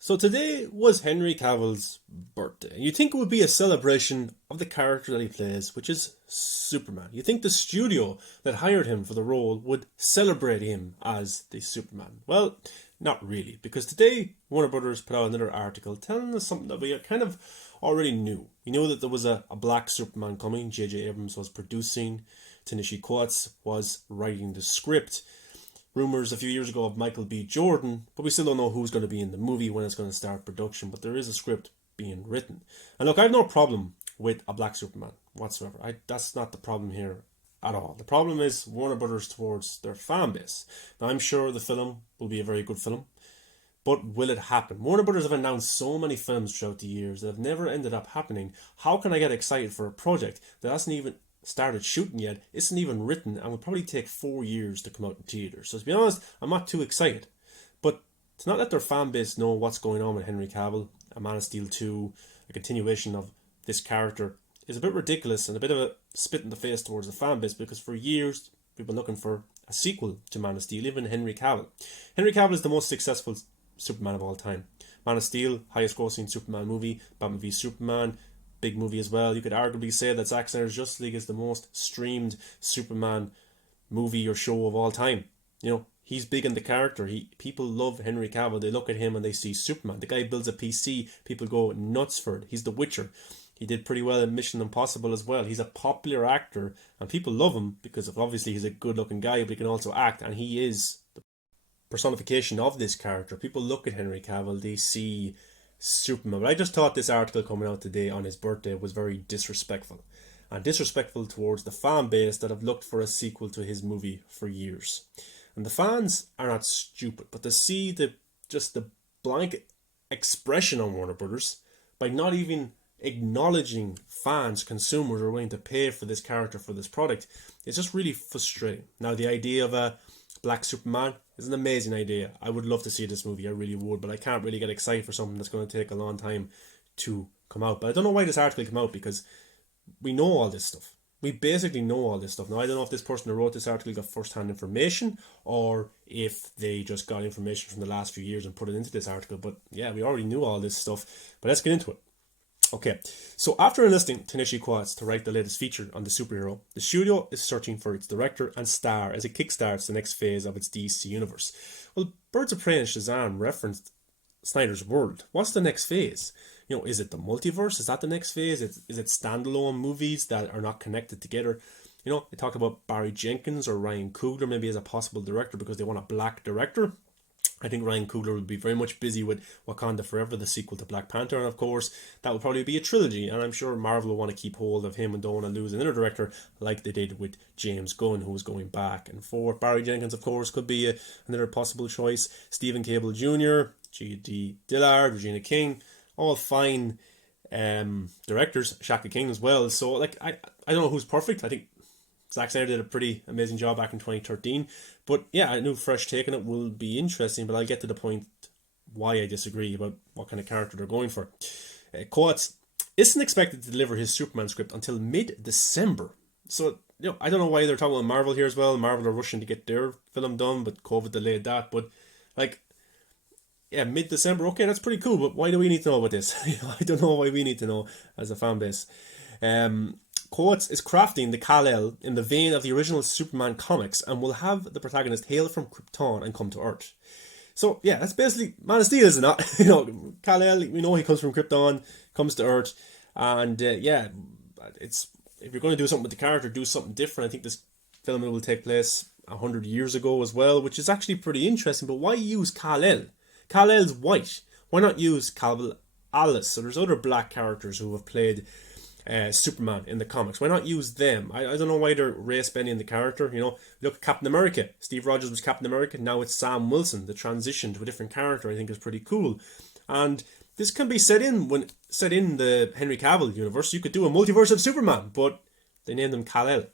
So today was Henry Cavill's birthday. You think it would be a celebration of the character that he plays, which is Superman. You think the studio that hired him for the role would celebrate him as the Superman. Well, not really, because today Warner Brothers put out another article telling us something that we kind of already knew. We knew that there was a black Superman coming. J.J. Abrams was producing. Ta-Nehisi Coates was writing the script. Rumours a few years ago of Michael B. Jordan, but we still don't know who's going to be in the movie, when it's going to start production, but there is a script being written. And look, I have no problem with a black Superman whatsoever. That's not the problem here at all. The problem is Warner Brothers towards their fan base. Now, I'm sure the film will be a very good film, but will it happen? Warner Brothers have announced so many films throughout the years that have never ended up happening. How can I get excited for a project that hasn't even started shooting yet, isn't even written, and will probably take 4 years to come out in theaters? So to be honest, I'm not too excited. But to not let their fan base know what's going on with Henry Cavill, a Man of Steel 2, a continuation of this character, is a bit ridiculous and a bit of a spit in the face towards the fan base, because for years we've been looking for a sequel to Man of Steel, even Henry Cavill. Henry Cavill is the most successful Superman of all time. Man of Steel, highest grossing Superman movie, Batman v Superman, big movie as well. You could arguably say that Zack Snyder's Justice League is the most streamed Superman movie or show of all time. You know, he's big in the character. People love Henry Cavill. They look at him and they see Superman. The guy builds a PC. People go nuts for it. He's the Witcher. He did pretty well in Mission Impossible as well. He's a popular actor and people love him because of, obviously, he's a good looking guy, but he can also act, and he is the personification of this character. People look at Henry Cavill, they see Superman. But I just thought this article coming out today on his birthday was very disrespectful. And disrespectful towards the fan base that have looked for a sequel to his movie for years. And the fans are not stupid, but to see the blank expression on Warner Brothers by not even acknowledging fans, consumers are willing to pay for this character, for this product, it's just really frustrating. Now, the idea of a Black Superman is an amazing idea. I would love to see this movie, I really would, but I can't really get excited for something that's going to take a long time to come out. But I don't know why this article came out, because we know all this stuff. We basically know all this stuff. Now, I don't know if this person who wrote this article got first-hand information, or if they just got information from the last few years and put it into this article. But yeah, we already knew all this stuff. But let's get into it. Okay, so after enlisting Ta-Nehisi Coates to write the latest feature on the superhero, the studio is searching for its director and star as it kickstarts the next phase of its DC universe. Well, Birds of Prey and Shazam referenced Snyder's world. What's the next phase? You know, is it the multiverse? Is that the next phase? Is it standalone movies that are not connected together? You know, they talk about Barry Jenkins or Ryan Coogler maybe as a possible director because they want a black director. I think Ryan Coogler will be very much busy with Wakanda Forever, the sequel to Black Panther, and of course that will probably be a trilogy, and I'm sure Marvel will want to keep hold of him and don't want to lose another director like they did with James Gunn, who was going back and forth. Barry Jenkins, of course, could be another possible choice. Stephen Cable Jr., G.D. Dillard, Regina King, all fine directors. Shaka King as well. So like I don't know who's perfect. I think Zack Snyder did a pretty amazing job back in 2013. But yeah, a new fresh take on it will be interesting, but I'll get to the point why I disagree about what kind of character they're going for. Coates isn't expected to deliver his Superman script until mid-December. So, you know, I don't know why they're talking about Marvel here as well. Marvel are rushing to get their film done, but COVID delayed that. But, like, yeah, mid-December, okay, that's pretty cool, but why do we need to know about this? I don't know why we need to know as a fan base. Coates is crafting the Kal-El in the vein of the original Superman comics and will have the protagonist hail from Krypton and come to Earth. So yeah, that's basically Man of Steel, isn't it? You know, Kal-El, we know he comes from Krypton, comes to Earth, and yeah, it's if you're going to do something with the character, do something different. I think this film will take place 100 years ago as well, which is actually pretty interesting. But why use Kal-El? Kal-El's white. Why not use Cavill Alice? So there's other black characters who have played Superman in the comics. Why not use them? I don't know why they're race bending the character. You know, look at Captain America. Steve Rogers was Captain America. Now it's Sam Wilson. The transition to a different character I think is pretty cool. And this can be set in the Henry Cavill universe. You could do a multiverse of Superman, but they named him Kal-El.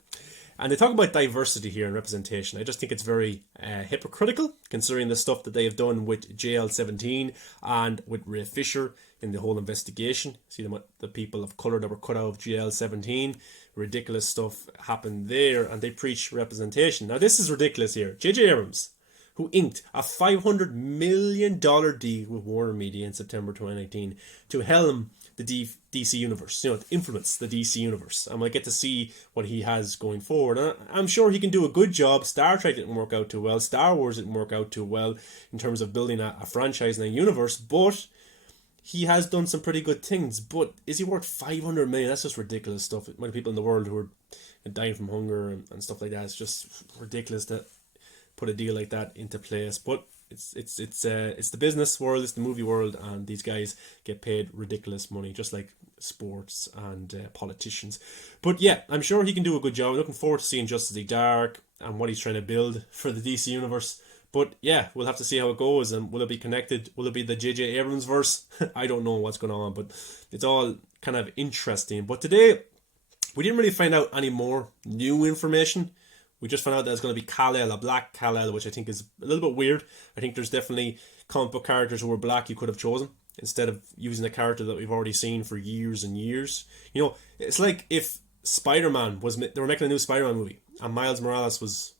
And they talk about diversity here and representation. I just think it's very hypocritical, considering the stuff that they have done with JL-17 and with Ray Fisher in the whole investigation. See the people of colour that were cut out of JL-17. Ridiculous stuff happened there, and they preach representation. Now, this is ridiculous here. J.J. Abrams who inked a $500 million deal with Warner Media in September 2019 to helm the DC universe, to influence the DC universe. And we'll get to see what he has going forward. And I'm sure he can do a good job. Star Trek didn't work out too well. Star Wars didn't work out too well in terms of building a franchise and a universe. But he has done some pretty good things. But is he worth $500 million? That's just ridiculous stuff. Many people in the world who are dying from hunger and stuff like that, it's just ridiculous to put a deal like that into place. But it's the business world, it's the movie world, and these guys get paid ridiculous money, just like sports and politicians. But yeah, I'm sure he can do a good job. I'm looking forward to seeing Justice League Dark and what he's trying to build for the DC universe. But yeah, we'll have to see how it goes, and will it be connected? Will it be the J.J. Abrams verse? I don't know what's going on, but it's all kind of interesting. But today, we didn't really find out any more new information. We just found out that it's going to be Kal-El, a black Kal-El, which I think is a little bit weird. I think there's definitely comic book characters who were black you could have chosen instead of using a character that we've already seen for years and years. You know, it's like if Spider-Man they were making a new Spider-Man movie and Miles Morales was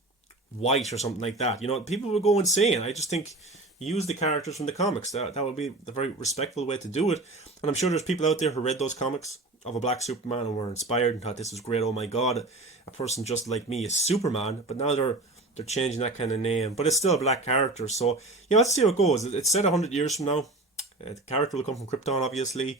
white or something like that. You know, people would go insane. I just think use the characters from the comics. That would be the very respectful way to do it. And I'm sure there's people out there who read those comics of a black Superman and were inspired and thought this was great. Oh my god, a person just like me is Superman. But now they're changing that kind of name, but it's still a black character. So yeah, let's see how it goes. It's set 100 years from now. The character will come from Krypton, obviously.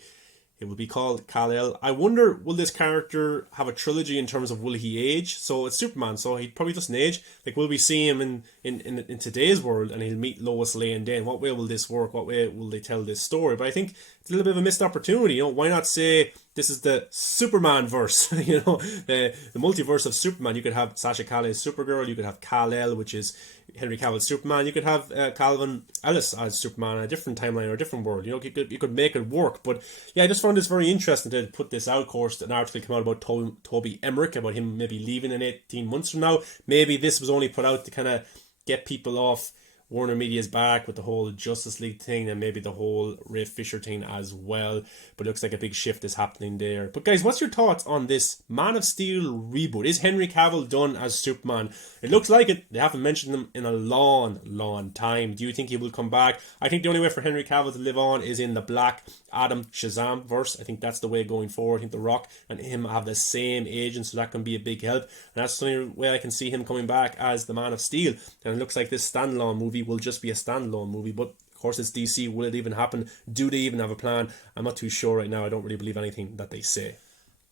It will be called Kal-El. I wonder, will this character have a trilogy in terms of will he age? So it's Superman, so he probably doesn't age. Like, will we see him in today's world and he'll meet Lois Lane then? What way will this work? What way will they tell this story? But I think it's a little bit of a missed opportunity. You know, why not say this is the Superman verse? You know, the multiverse of Superman. You could have Sasha Calle as Supergirl. You could have Kal-El, which is Henry Cavill's Superman. You could have Calvin Ellis as Superman in a different timeline or a different world. You know, you could make it work. But yeah, I just found this very interesting to put this out. Of course, an article came out about Toby Emmerich, about him maybe leaving in 18 months from now. Maybe this was only put out to kind of get people off Warner Media's back with the whole Justice League thing and maybe the whole Ray Fisher thing as well. But it looks like a big shift is happening there. But guys, what's your thoughts on this Man of Steel reboot? Is Henry Cavill done as Superman? It looks like it. They haven't mentioned him in a long time. Do you think he will come back? I think the only way for Henry Cavill to live on is in the Black Adam Shazam verse. I think that's the way going forward. I think The Rock and him have the same agent, so that can be a big help. And that's the only way I can see him coming back as the Man of Steel. And it looks like this standalone movie will just be a standalone movie, but of course it's DC. Will it even happen? Do they even have a plan? I'm not too sure right now. I don't really believe anything that they say.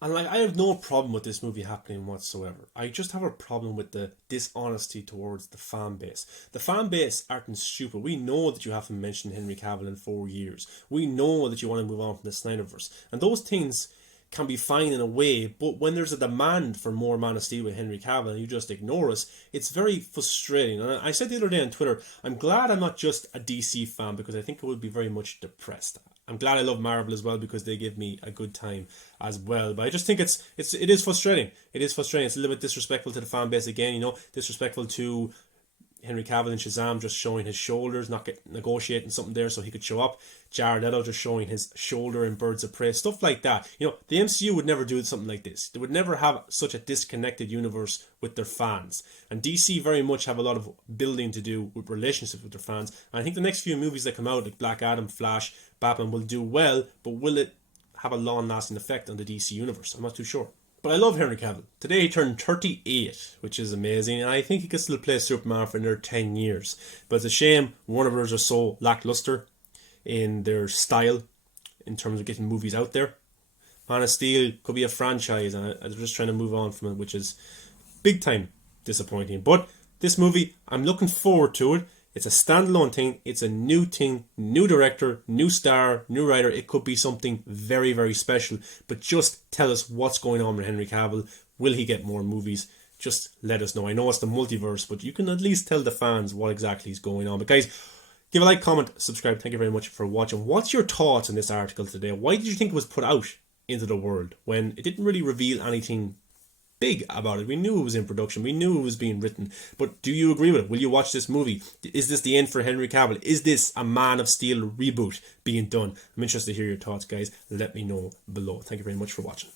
And like, I have no problem with this movie happening whatsoever. I just have a problem with the dishonesty towards the fan base. The fan base aren't stupid. We know that you haven't mentioned Henry Cavill in 4 years. We know that you want to move on from the Snyderverse, and those things can be fine in a way, but when there's a demand for more Man of Steel with Henry Cavill and you just ignore us, it's very frustrating. And I said the other day on Twitter, I'm glad I'm not just a DC fan, because I think I would be very much depressed. I'm glad I love Marvel as well, because they give me a good time as well. But I just think it is frustrating. It is frustrating. It's a little bit disrespectful to the fan base again, you know, disrespectful to Henry Cavill and Shazam just showing his shoulders, not negotiating something there so he could show up. Jared Leto just showing his shoulder in Birds of Prey, stuff like that. You know, the MCU would never do something like this. They would never have such a disconnected universe with their fans. And DC very much have a lot of building to do with relationships with their fans. And I think the next few movies that come out, like Black Adam, Flash, Batman, will do well, but will it have a long-lasting effect on the DC universe? I'm not too sure. But I love Henry Cavill. Today he turned 38, which is amazing, and I think he could still play Superman for another 10 years. But it's a shame Warner Bros. Are so lackluster in their style in terms of getting movies out there. Man of Steel could be a franchise, and they're just trying to move on from it, which is big time disappointing. But this movie, I'm looking forward to it. It's a standalone thing. It's a new thing, new director, new star, new writer. It could be something very, very special. But just tell us what's going on with Henry Cavill. Will he get more movies? Just let us know. I know it's the multiverse, but you can at least tell the fans what exactly is going on. But guys, give a like, comment, subscribe. Thank you very much for watching. What's your thoughts on this article today? Why did you think it was put out into the world when it didn't really reveal anything big about it? We knew it was in production, we knew it was being written, but do you agree with it? Will you watch this movie? Is this the end for Henry Cavill? Is this a Man of Steel reboot being done? I'm interested to hear your thoughts, guys. Let me know below. Thank you very much for watching.